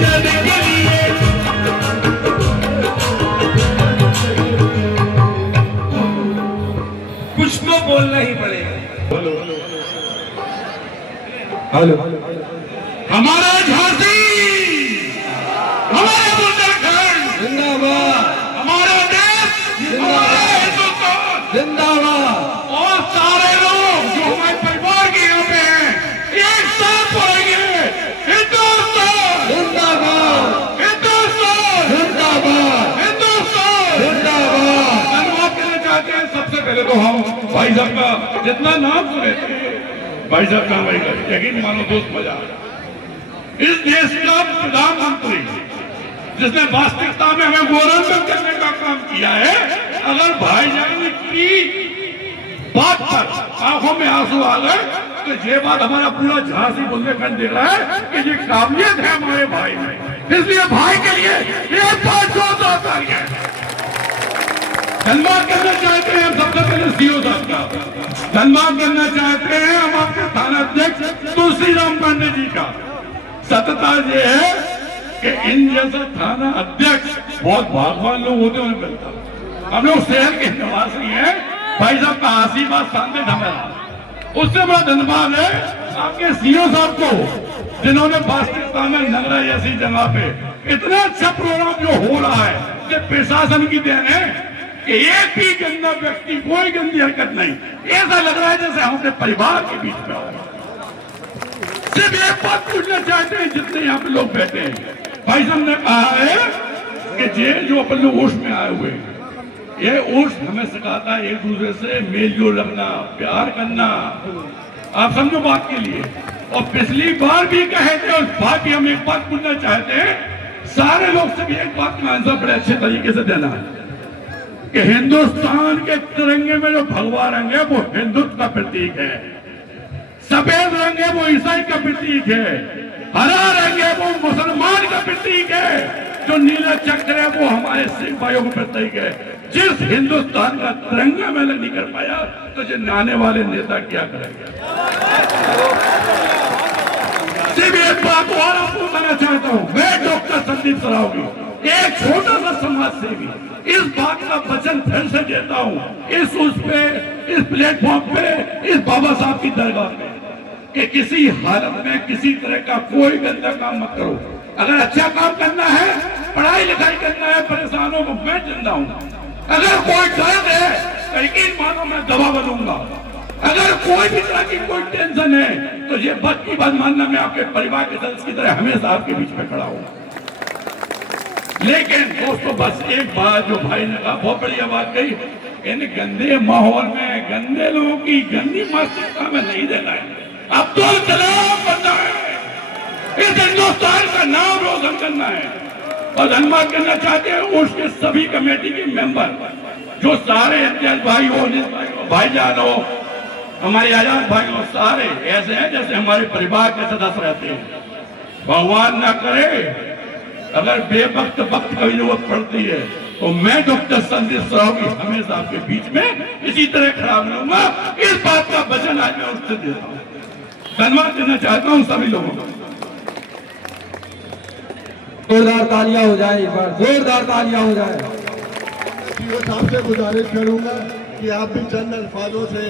जाने के लिए कुछ तो बोलना ही पड़ेगा। हेलो, हमारा झांसी, हमारा बुंदेलखंड जिंदाबाद, हमारा देश, हमारा हिंदुस्तान जिंदाबाद। और सारे लोग जो हमारे परिवार के यहाँ पे हैं एक साथ बोलेंगे हिंदुस्तान जिंदाबाद, हिंदुस्तान जिंदाबाद, हिंदुस्तान जिंदाबाद। धन्यवाद करना चाहते हैं सबसे पहले तो हम भाई साहब का जितना नाम सुने थे, भाई साहब का हमारी यकीन मानो दोस्त मजा आ। इस देश का प्रधानमंत्री जिसने वास्तविकता में हमें गौरवान्वित करने का काम किया है, अगर भाईजान की बात पर आंखों में आंसू आ गए तो ये बात हमारा पूरा झांसी बुंदेलखंड दे रहा है कि ये काबिलियत है हमारे भाई में। इसलिए भाई के लिए एक बात जोरदार तालियां। धन्यवाद करना चाहते हैं हम सबसे पहले सीओ साहब का, धन्यवाद करना चाहते हैं हम आपके थाना अध्यक्ष तुलसीराम पांडे जी का। सत्यता ये है कि इन जैसा थाना अध्यक्ष बहुत भागवान लोग होते हैं मिलता। हम लोग शहर के निवासी हैं, भाई साहब का आशीर्वाद सामने धमेला। उससे बड़ा धन्यवाद है आपके सीओ साहब को जिन्होंने वास्तविकता में नगरा जैसी जगह पे इतना अच्छा प्रोग्राम जो हो रहा है, ये प्रशासन की देन है कि एक भी गंदा व्यक्ति, कोई गंदी हरकत नहीं, ऐसा लग रहा है जैसे हम अपने परिवार के बीच में हो। सिर्फ एक बात पूछना चाहते हैं जितने यहाँ पे लोग बैठे हैं, भाई साहब ने कहा है कि ये जो अपन लोग उर्स में आए हुए हैं, ये उर्स हमें सिखाता है एक दूसरे से मेल जोल रखना, प्यार करना। आप समझो बात के लिए। और पिछली बार भी कहे थे, उस बार भी हम एक बात पूछना चाहते हैं, सारे लोग से भी एक बात का आंसर बड़े अच्छे तरीके से देना है कि हिंदुस्तान के तिरंगे में जो भगवा रंग है वो हिंदुत्व का प्रतीक है, सफेद रंग है वो ईसाई का प्रतीक है, हरा रंग है वो मुसलमान का प्रतीक है, जो नीला चक्र है वो हमारे सिख भाइयों का प्रतीक है। जिस हिंदुस्तान का तिरंगा में नहीं कर पाया तो जो आने वाले नेता क्या करेंगे। सिर्फ एक बात और आपको बताना चाहता हूँ, मैं डॉक्टर संदीप सरावगी, एक छोटा सा समाज सेवी, इस बात का वचन फिर से देता हूँ इस प्लेटफॉर्म पे, इस बाबा साहब की दरगाह पे, कि किसी हालत में किसी तरह का कोई गंदा काम मत करो। अगर अच्छा काम करना है, पढ़ाई लिखाई करना है, परेशानों को मैं जिंदा हूँ। अगर कोई दर्द है तो यकीन मानो मैं दवा बनूंगा। अगर कोई भी तरह की कोई टेंशन है तो ये बात की बात मानना, मैं आपके परिवार के सदस्य की तरह हमेशा आपके बीच में खड़ा हूँ। लेकिन दोस्तों बस एक बात जो भाई ने कहा, बहुत बढ़िया बात कही, इन गंदे माहौल में गंदे लोगों की गंदी मानसिकता में नहीं देना है। अब्दुल कलाम बनना है, इस हिंदुस्तान का नाम रोशन करना है। और धन्यवाद करना चाहते हैं उसके सभी कमेटी के मेंबर, जो सारे इम्तियाज भाई हो, भाईजान हो, हमारे आजाद भाई हो, सारे ऐसे हैं जैसे हमारे परिवार के सदस्य रहते हैं। भगवान न करे अगर बेवक्त वक्त की जरूरत पड़ती है तो मैं डॉक्टर संदीप सरावगी हमेशा आपके बीच में इसी तरह खड़ा रहूंगा। इस बात का वचन आज मैं उससे देता हूँ। धन्यवाद देना चाहता हूँ सभी लोगों को। जोरदार तालियां हो जाए, एक बार जोरदार तालियां हो जाए। साहब से गुजारिश करूंगा कि आप भी चंद अल्फाजों से